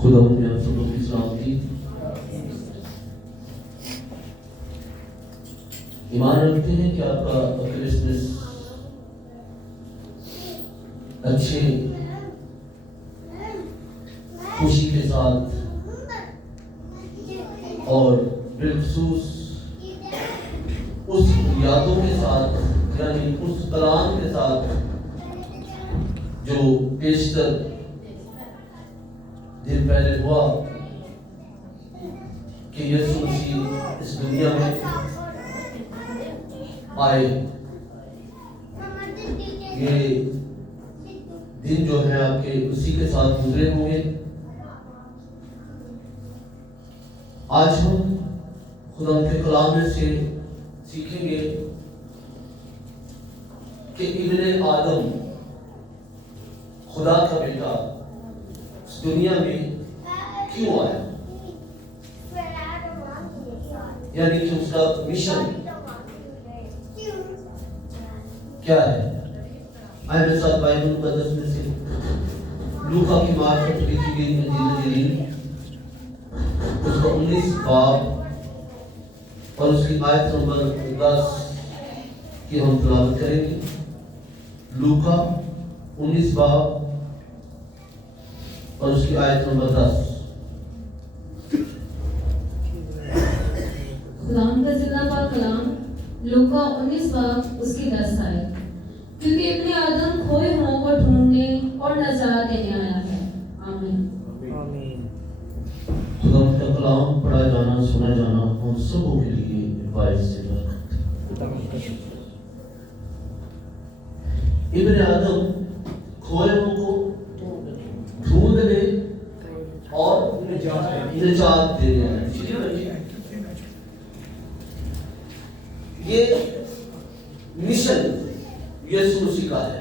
خدا نے ہم سب کی سلامتی ایمان رکھتے ہیں کہ آپ کا کرسمس اچھے خوشی کے ساتھ اور بالخصوص اس یادوں کے ساتھ یعنی اس کلام کے ساتھ جو بیشتر دن پہلے ہوا کہ یسوع مسیح اس دنیا میں آئے. یہ دن جو ہے آپ کے اسی کے ساتھ گزرے ہوں گے. آج ہم خدا کے کلام میں سے سیکھیں گے کہ ابن آدم خدا کا بیٹا اس دنیا میں کیوں آیا، یعنی کہ اس کا مشن کیا ہے. آئے میرے ساتھ بائبل مقدس میں سے لوکا کی معرفت لکھی گئی انجیل جلیل اس کا 19 باب اور اس کی آیت نمبر 10 کی ہم تلاوت کریں گے. لوکا 19 باب اور اس کی آیت نمبر 10. خداوند کا زندہ پاک کلام لوکا 19 باب اس کی 10 آیت. کیونکہ ابن آدم کھوئے ہوں کو ڈھونڈنے اور نجات دینے آیا ہے. آمین. خدا کا کلام پڑھا جانا سنا جانا ہم سبوں کے لیے باعث سے ابن آدم کھوئے ہوں کو ڈھونڈنے اور نجات دینے آیا. یہ مشن یسوع مسیح کا ہے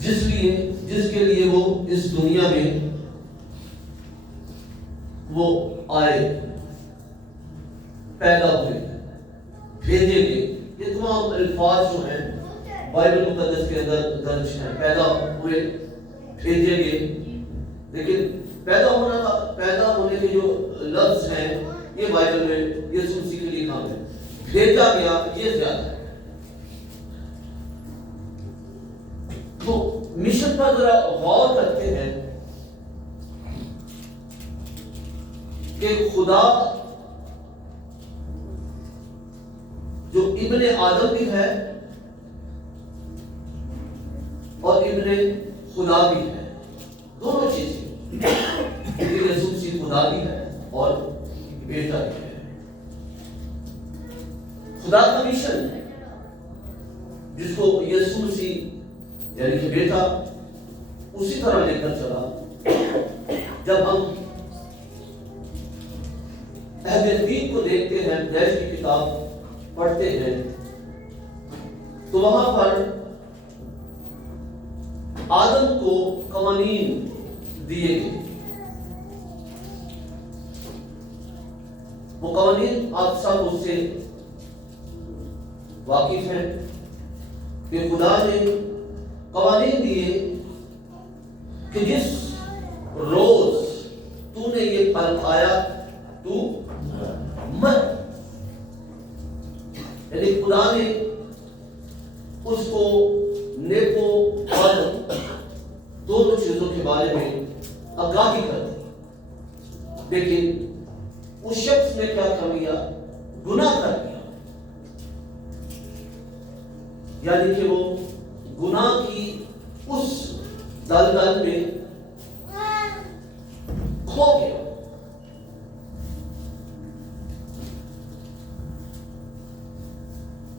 جس کے لیے وہ اس دنیا میں وہ آئے، پیدا ہوئے، بھیجے گئے. یہ تمام الفاظ جو ہیں بائبل مقدس کے اندر درج ہیں. پیدا ہوئے، بھیجے گئے. لیکن پیدا ہونے کے جو لفظ ہیں یہ بائبل میں یسوع مسیح کے لیے کام ہے. بھیجا گیا یہ زیادہ ہے. تو مشن پر ذرا غور کرتے ہیں کہ خدا جو ابن آدم بھی ہے اور ابن خدا بھی ہے، دونوں چیزیں. یسوع مسیح خدا بھی ہے اور بیٹا بھی ہے. خدا کا مشن جس کو یسوع مسیح یعنی کہ بیٹا اسی طرح لے کر چلا. جب ہم اہل قدیم کو دیکھتے ہیں، پیدائش کی کتاب پڑھتے ہیں تو وہاں پر آدم کو قوانین دیے گئے. وہ قوانین آپ سب اس سے واقف ہیں کہ خدا نے قوانین دیے کہ جس روز تو نے یہ پھل کھایا تو مر. یعنی خدا نے اس کو نیک و بد دونوں چیزوں کے بارے میں آگاہی کر دی. لیکن اس شخص نے کیا کر لیا؟ گناہ کر دیا. یعنی کہ وہ گناہ کی اس دلدل میں کھو گیا.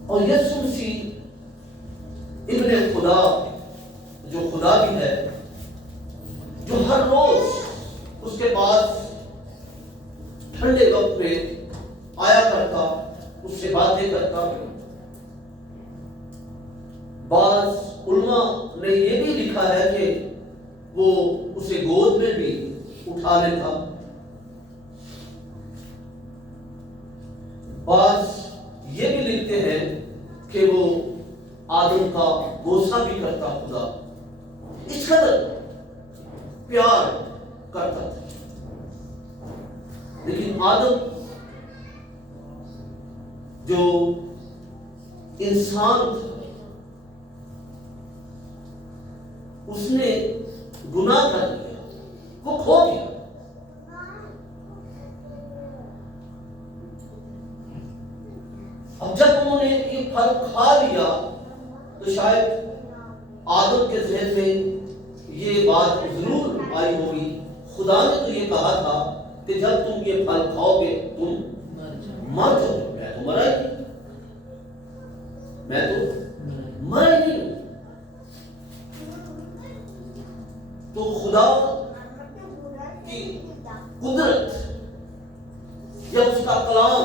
اور یسوع مسیح ابن خدا جو خدا بھی ہے، جو ہر روز اس کے پاس ٹھنڈے وقت میں آیا کرتا، اس سے باتیں کرتا. بعض علماء نے یہ بھی لکھا ہے کہ وہ اسے گود میں بھی اٹھا لیتا. بعض یہ بھی لکھتے ہیں کہ وہ آدم کا بوسہ بھی کرتا خدا. اس قدر پیار کرتا تھا. لیکن آدم جو انسان تھا اس نے گناہ کر لیا, وہ کھو گیا. اب جب انہوں نے یہ پھل کھا لیا تو شاید آدم کے ذہن میں یہ بات ضرور آئی ہوگی, خدا نے تو یہ کہا تھا کہ جب تم یہ پھل کھاؤ گے تم مر جاؤ گے. میں تو مرا ہی نہیں, میں تو مرا ہی نہیں. تو خدا کی قدرت یا اس کا کلام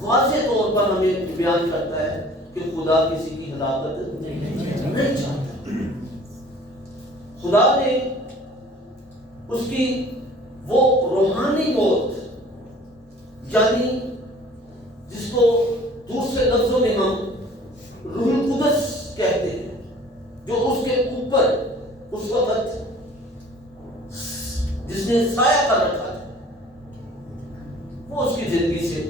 واضح طور پر ہمیں بیان کرتا ہے کہ خدا کسی کی ہلاکت نہیں چاہتا. خدا نے اس کی وہ روحانی موت, یعنی جس کو دوسرے لفظوں میں ہم روح القدس کہتے ہیں, جو اس کے اوپر اس وقت جس نے سایہ کر رکھا تھا, وہ اس کی زندگی سے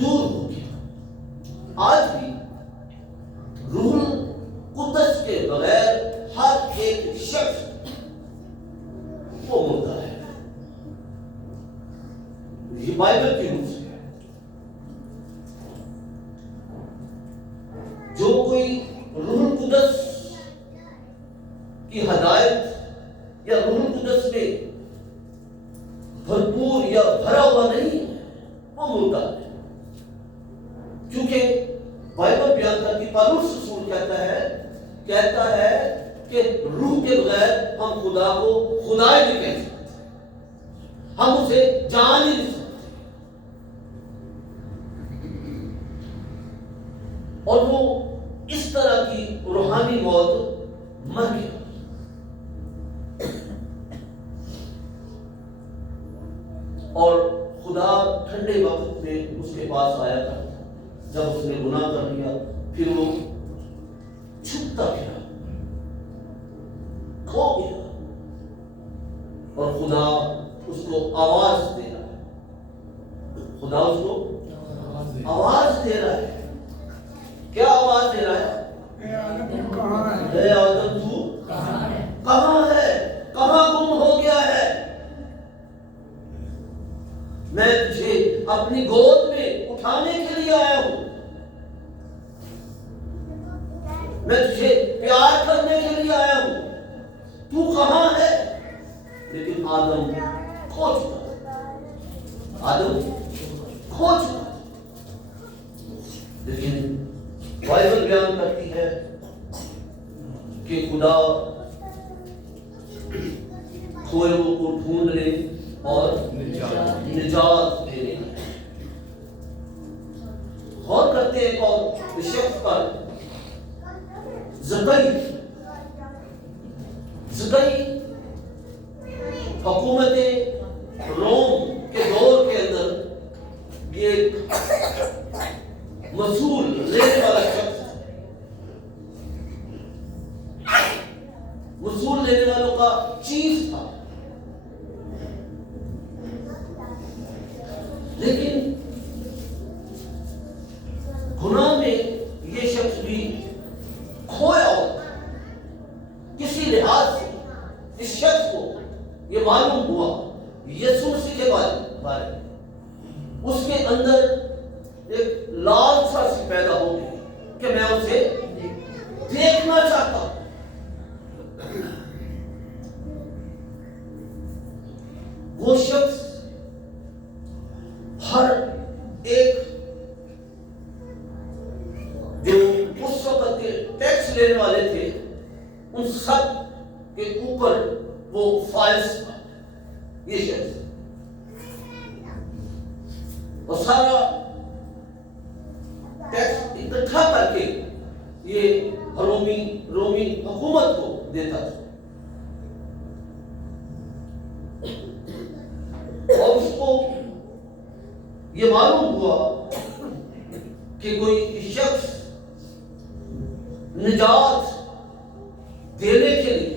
دور ہو گیا. آج بھی روح القدس کے بغیر ہر ایک شخص وہ مردہ ہے. یہ بائبل کی روح سے ہے. جو کوئی روح القدس کی ہدایت یا روح القدس میں بھرپور یا بھرا ہوا نہیں وہ مردہ ہے. کیونکہ بائبل بیان کرتی, پالوس رسول کہتا ہے کہ روح کے بغیر ہم خدا کو خدا ہی نہیں کہہ سکتے, ہم اسے جان ہی نہیں سکتے. اور وہ اس طرح کی روحانی موت مر گیا. اور خدا ٹھنڈے وقت میں اس کے پاس آیا کرتا, جب اس نے گناہ کر لیا پھر وہ چھپتا گیا, کھو گیا, اور خدا اس کو آواز دے رہا ہے. خدا اس کو آواز دے رہا ہے. کیا آواز دے رہا ہے؟ اے آدم تو کہاں ہے, کہاں گم ہو گیا ہے؟ میں تجھے اپنی گود میں اٹھانے کے لیے آیا ہوں, میں تجھے پیار کرنے کے لیے آیا ہوں, تو کہاں ہے؟ لیکن آدم کھو چکا, آدم کھو چکا. لیکن بائبل بیان کرتی ہے کہ خدا کھوئے کو ڈھونڈنے اور نجات دینے. غور کرتے ہیں اور شخص پر زکئی حکومت روم کے دور کے اندر یہ ایک مسئول لینے والا شخص, مسئول لینے والوں کا چیف تھا. لیکن گناہ میں یہ شخص بھی کھویا ہوتا. کسی لحاظ سے اس شخص کو یہ معلوم ہوا یسوع مسیح کے بارے میں, اس کے اندر ایک لالسا سی پیدا ہو گئی کہ میں اسے دیکھنا چاہتا ہوں. وہ شخص ہر ایک جو اس وقت ٹیکس لینے والے تھے ان سب کے اوپر وہ فائز تھا. یہ شخص اور سارا ٹیکس اکٹھا کر کے یہ رومی حکومت کو دیتا تھا. اور اس کو یہ معلوم ہوا کہ کوئی شخص نجات دینے کے لیے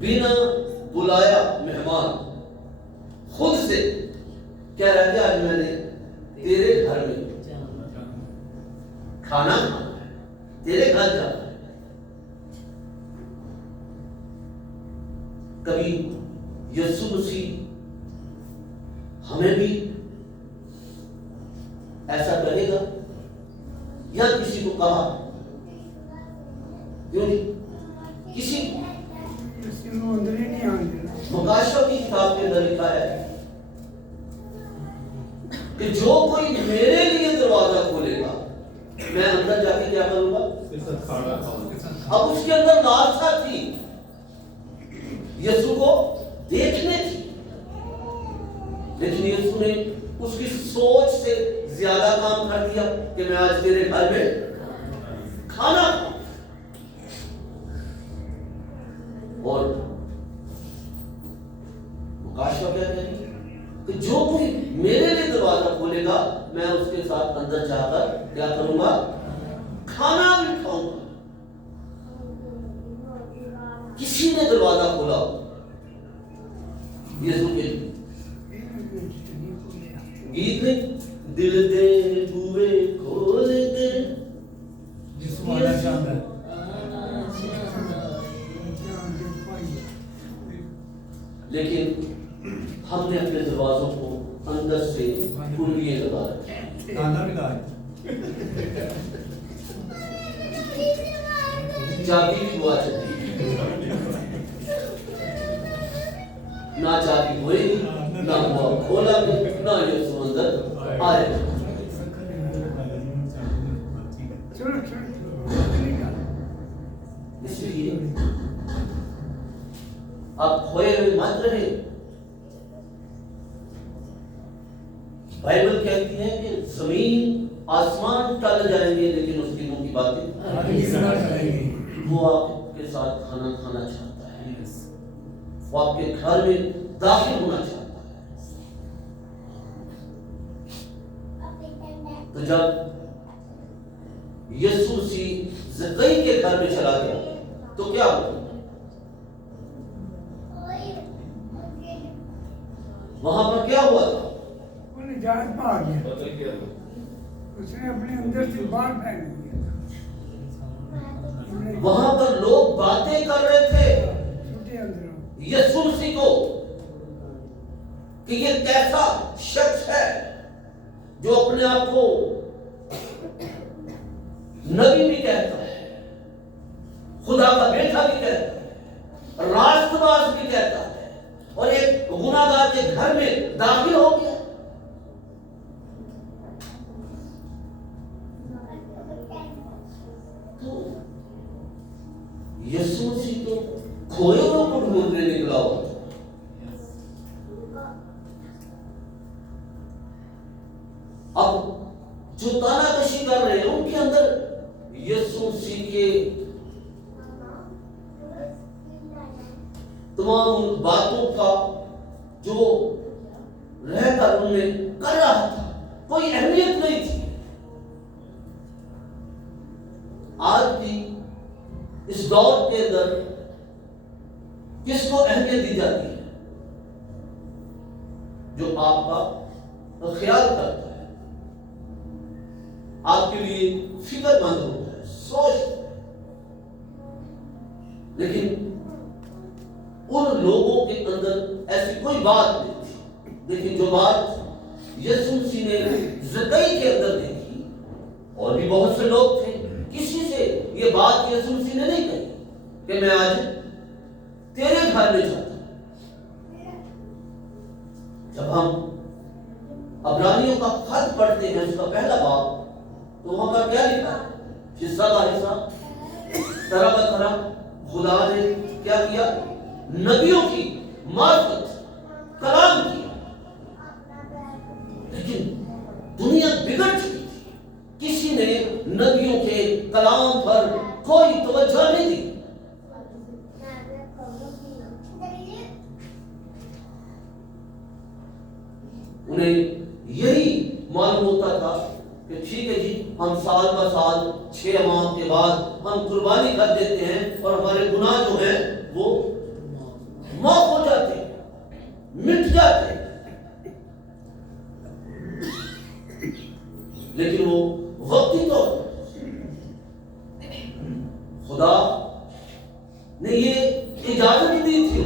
بنا بلایا مہمان خود سے کہہ رہا کہ آج میں نے تیرے گھر میں کھانا کھانا ہے، تیرے گھر جانا ہے۔ کبھی یسوع مسیح ہمیں بھی ایسا کرے گا یا کسی کو کہا؟ کیوں نہیں؟ کسی مکاشفہ کی کتاب کے اندر لکھا ہے کہ جو کوئی میرے لیے دروازہ کھولے گا میں اندر جا کے کیا کروں گا؟ اب اس کے اندر لالسا تھی یسوع کو دیکھنے کی، لیکن یسوع نے اس کی سوچ سے زیادہ کام کر دیا کہ میں آج تیرے گھر میں کھانا کھاؤں۔ اور مکاشفہ کیا کہہ رہی ہے کہ جو کوئی میرے لیے دروازہ کھولے گا میں اس کے ساتھ اندر جا کر کیا کروں گا؟ کھانا بھی کھاؤں گا۔ کسی نے دروازہ کھولا یسوع کے لیے، گیت میں دل دے بوئے کھول دے، لیکن ہم نے اپنے دروازوں کو اندر سے کنڈیاں لگا رکھی، چابی بھی گوا چکی، نہ چابی ہوئے گی نہ ہوا کھولا گیا نہ یسوع اندر آئے گا۔ اس لیے آپ کھوئے ہوئے مت رہے۔ بائبل کہتی ہے کہ زمین آسمان ٹل جائیں گے لیکن اس کی منہ کی باتیں وہ آپ کے ساتھ کھانا کھانا چاہتا ہے، وہ آپ کے گھر میں داخل ہونا چاہتا ہے۔ تو جب یسوع مسیح زکئی کے گھر میں چلا گیا تو کیا ہوا؟ وہاں پر کیا ہوا تھا؟ نجات پا گیا، اس نے اپنے اندر سے باہر پھینک دیا۔ وہاں پر لوگ باتیں کر رہے تھے یسوع مسیح کو کہ یہ کیسا شخص ہے جو اپنے آپ کو نبی بھی کہتا ہے، خدا کا بیٹا بھی کہتا ہے، راست باز بھی کہتا ہے، اور ایک گناہگار کے گھر میں داخل ہو گیا۔ تو یسوع مسیح تو کھوئے ہوئے کو ڈھونڈنے نکلا ہوا تھا۔ اب جو تانا کشی کر رہے ہیں ان کے اندر یسوع مسیح کے تمام باتوں کا جو رہ کر انہیں کر رہا تھا کوئی اہمیت نہیں تھی۔ آج بھی اس دور کے اندر کس کو اہمیت دی جاتی ہے؟ جو آپ کا خیال کرتا ہے، آپ کے لیے فکر مند ہوتا ہے، سوچتا ہے۔ لیکن ان لوگوں کے اندر ایسی کوئی بات نہیں تھی، لیکن جو بات یسوع مسیح نے زکئی کے اندر دیکھی، اور بھی بہت سے لوگ تھے، کسی سے یہ بات یسوع مسیح نے نہیں کہی کہ میں آج تیرے گھر میں جاتا ہوں۔ جب ہم عبرانیوں کا خط پڑھتے ہیں اس کا پہلا باب تو وہاں پر کیا لکھا ہے؟ حصہ کا حصہ طرح طرح خدا نے کیا کیا؟ نبیوں کی معرفت کلام کیا، لیکن دنیا بگڑ چکی تھی، کسی نے نبیوں کے کلام پر کوئی توجہ نہیں دی۔ انہیں یہی معلوم ہوتا تھا کہ ٹھیک ہے جی، ہم سال با سال 6 ماہ کے بعد ہم قربانی کر دیتے ہیں اور ہمارے گناہ جو ہیں وہ نے یہ اجازت دی تھی،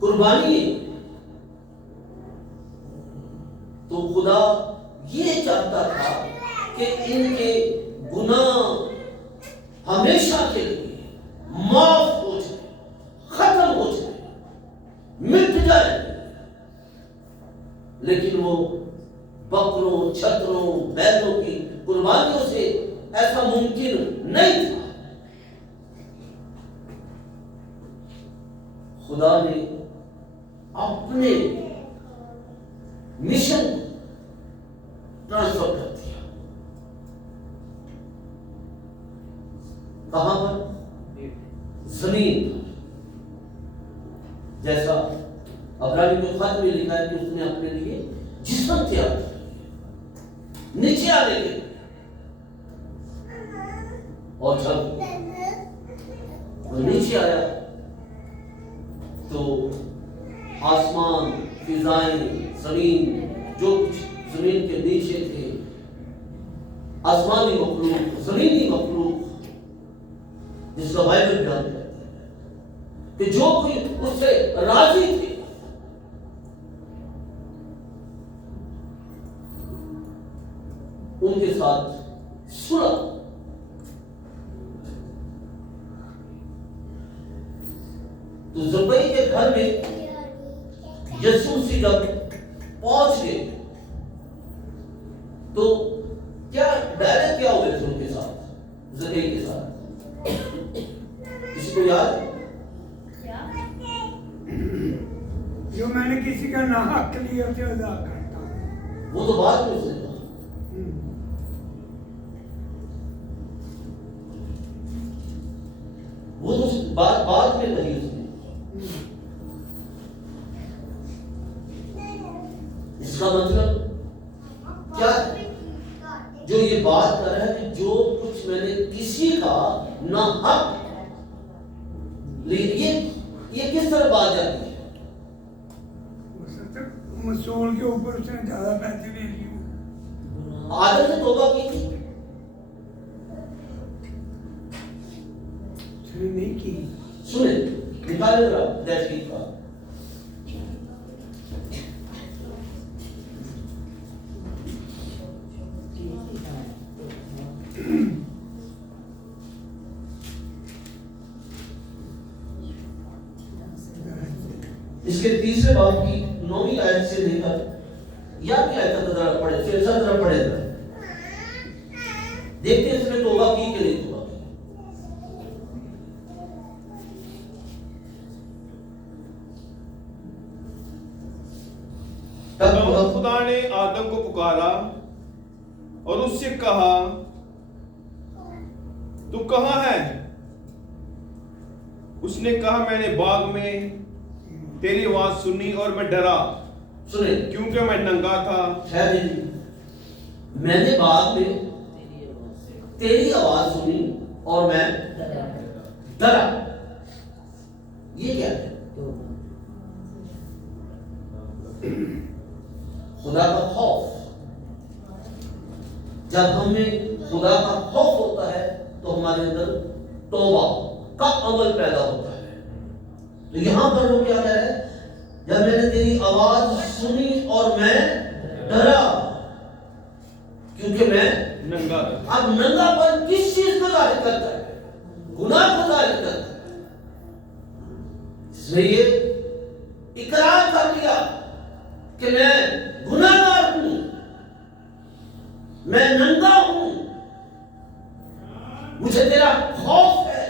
قربانی ہے، تو خدا یہ چاہتا تھا کہ ان کے گناہ ہمیشہ کے لیے معاف ہو جائے، ختم ہو جائے، مٹ جائے، لیکن وہ بکروں، چھتروں، بیلوں کی قربانیوں سے ایسا ممکن نہیں تھا۔ خدا نے اپنے مشن ٹرانسفر کر دیا۔ کہاں پر؟ زمین پر۔ جیسا ابراہیم کے خط میں لکھا ہے کہ اس نے اپنے لیے جسم تیار کیا نیچے آنے کے لیے، اور جب وہ نیچے آیا تو آسمان، فضائیں، زمین، جو کچھ زمین کے نیچے تھے، آسمانی مخلوق، زمینی مخلوق، جس کا بائبل بیان کرتا ہے کہ جو کوئی اس سے راضی تھے، ان کے ساتھ صلح۔ تو زبئی کے گھر میں یسوع سے جب پہنچ گئے تو کیا ڈائریکٹ کیا ہوئے تھے ان کے ساتھ، زبئی کے ساتھ؟ کسی کو یاد ہے؟ جو میں نے کسی کا ناحق لیا اسے ادا کرتا ہوں۔ وہ تو بعد میں اس نے کہا، وہ تو بعد میں کہی اس نے۔ اس کا مطلب کیا ہے؟ جو یہ بات کر رہا ہے کہ جو کچھ میں نے کسی کا ناحق لیا، یہ کس طرح بات جاتی ہے؟ مسول کے اوپر اس نے زیادہ پیسے لے لیے، آدم نے توبہ کی تھی، اس نے نہیں کی۔ سنیں نکالے ذرا تحقیق کا۔ اس کے تیسرے باب کی 9ویں آیت سے لے کر یا کی آیت تک ذرا پڑھے، پھر ذرا پڑھے ذرا دیکھتے ہیں اس نے توبہ کی کہ نہیں توبہ کی۔ تب خدا نے آدم کو پکارا اور اس سے کہا، تو کہاں ہے؟ اس نے کہا، میں نے باغ میں تیری آواز سنی اور میں ڈرا، سنیں کیونکہ میں ننگا تھا۔ خیر جی، میں نے باغ میں تیری آواز سنی اور میں ڈرا، یہ کیا ہے؟ خدا کا خوف۔ جب ہمیں خدا کا خوف ہوتا ہے تو ہمارے اندر توبہ کا عمل پیدا ہوتا ہے۔ تو یہاں پر وہ کیا کہہ رہا ہے؟ جب میں نے تیری آواز سنی اور میں ڈرا کیونکہ میں ننگا تھا۔ اب ننگا پر کس چیز کو ظاہر کرتا ہے؟ گناہ کو ظاہر کرتا ہے۔ اس نے یہ اقرار کر لیا کہ میں گناہگار ہوں، میں ننگا ہوں، مجھے تیرا خوف ہے،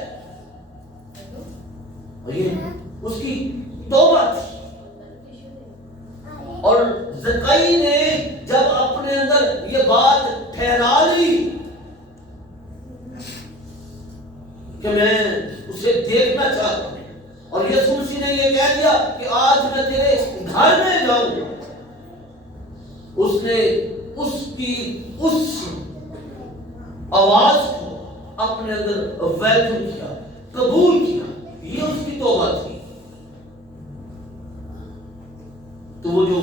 اور یہ اس کی توبہ تھی۔ اور زکئی نے جب اپنے اندر یہ بات ٹھہرا لی کہ میں اسے دیکھنا چاہتا ہوں، اور یسوع مسیح نے یہ کہہ دیا کہ آج میں تیرے گھر میں جاؤں، اس نے اس کی اس آواز کو اپنے اندر ویلکم کیا، قبول کیا، یہ اس کی توبہ تھی۔ تو وہ جو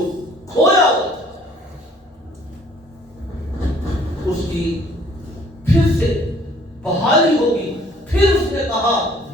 کھویا ہوا تھا اس کی پھر سے بحالی ہوگی۔ پھر اس نے کہا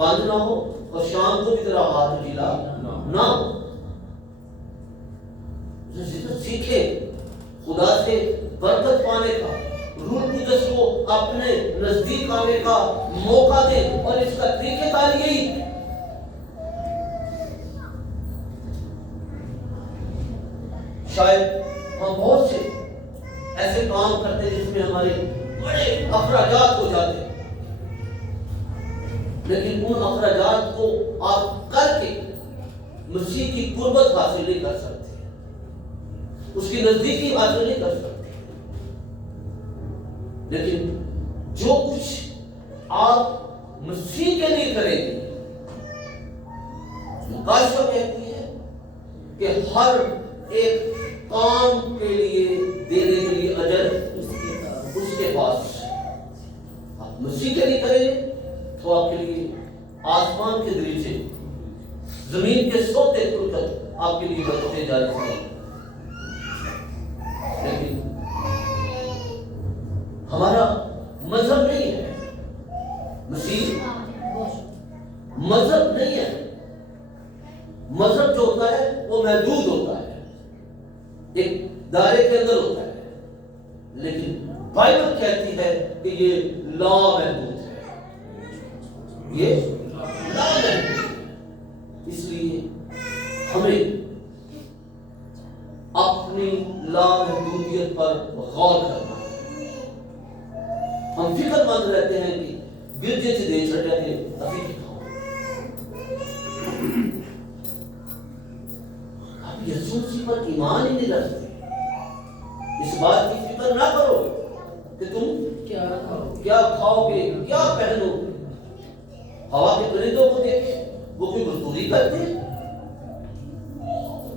بند نہ ہو اور شام کو بھی تیرا ہاتھ ڈھیلا نہ ہو. سیکھے خدا سے برکت پانے کا, روح القدس کو اپنے نزدیک آنے کا موقع دے, اور اس کا طریقہ کار یہی ہے. شاید ہم بہت سے ایسے کام کرتے ہیں جس میں ہمارے بڑے اخراجات ہو جاتے ہیں, لیکن ان اخراجات کو آپ کر کے مسیح کی قربت حاصل نہیں کر سکتے, اس کی نزدیکی حاصل نہیں کر سکتے. لیکن جو کچھ آپ مسیح کے لیے کریں گے, مقاشفہ کہتی ہے کہ ہر ایک کام کے لیے دینے کے لیے اجر اس کے پاس. آپ مسیح کے لیے کریں گے تو آپ کے لیے آسمان کے دریچے, زمین کے سوتے کھل کر آپ کے لیے برکتیں جاری ہیں. لیکن ہمارا مذہب نہیں ہے, مسیح مذہب نہیں ہے. مذہب جو ہوتا ہے وہ محدود ہوتا ہے, ایک دائرے کے اندر ہوتا ہے, لیکن بائبل کہتی ہے کہ یہ لا محدود ہے, یہ لا محدود ہے. اس لیے ہمیں اپنی لا محدودیت پر غور کرنا ہے. ہم فکر مند رہتے ہیں کہ گرجے سے دے چھٹے تھے ابھی کی کھاؤ. آپ یسوع مسیح پر ایمان ہی نہیں رکھتے. اس بات کی فکر نہ کرو کہ تم کیا کھاؤ گے, کیا پہنو گے. ہوا کے پرندوں کو دیکھیں, وہ کوئی مزدوری کرتے ہیں,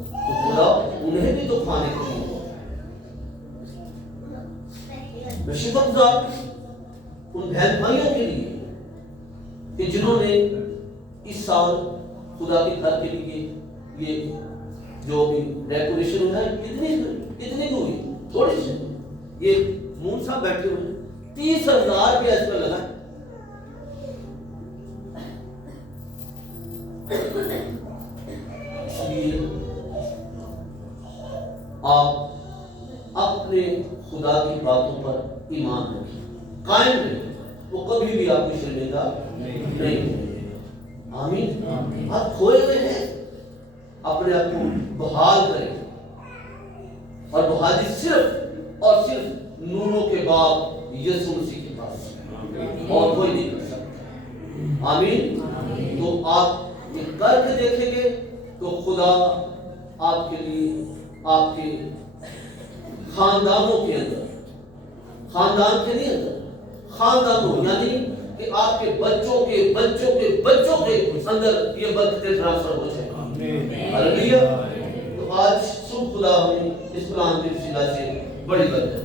تو خدا انہیں بھی تو کھانے کو نہیں ہوتا ہے. میں شکر گزار ان بہن بھائیوں کے لیے کہ جنہوں نے اس سال خدا کے گھر کے لیے یہ جو بھی ڈیکوریشن ہے کتنی ہوئی, تھوڑی سی. یہ مون صاحب بیٹھے ہوئے 30,000 روپیہ اس پر لگا. اس لیے آپ اپنے خدا کی باتوں پر ایمان رکھیں, قائم رہیں, وہ کبھی بھی آپ کی شرمندہ نہیں. آمین. آپ کھوئے ہوئے ہیں, اپنے آپ کو بحال کریں, اور بحالی صرف اور صرف نوروں کے باپ یسوع مسیح کے پاس, اور کوئی نہیں کر سکتا. آمین. تو آپ یہ کر کے دیکھیں گے تو خدا آپ کے لیے آپ کے خاندانوں کے اندر, خاندان کے نہیں اندر, خاندانوں یعنی کہ آپ کے بچوں کے بچوں کے بچوں کے اندر یہ برکتیں ٹرانسفر ہو جائیں. ہلیلویا. تو آج صبح خدا ہمیں اس کلام کی وسیلہ سے بڑی برکت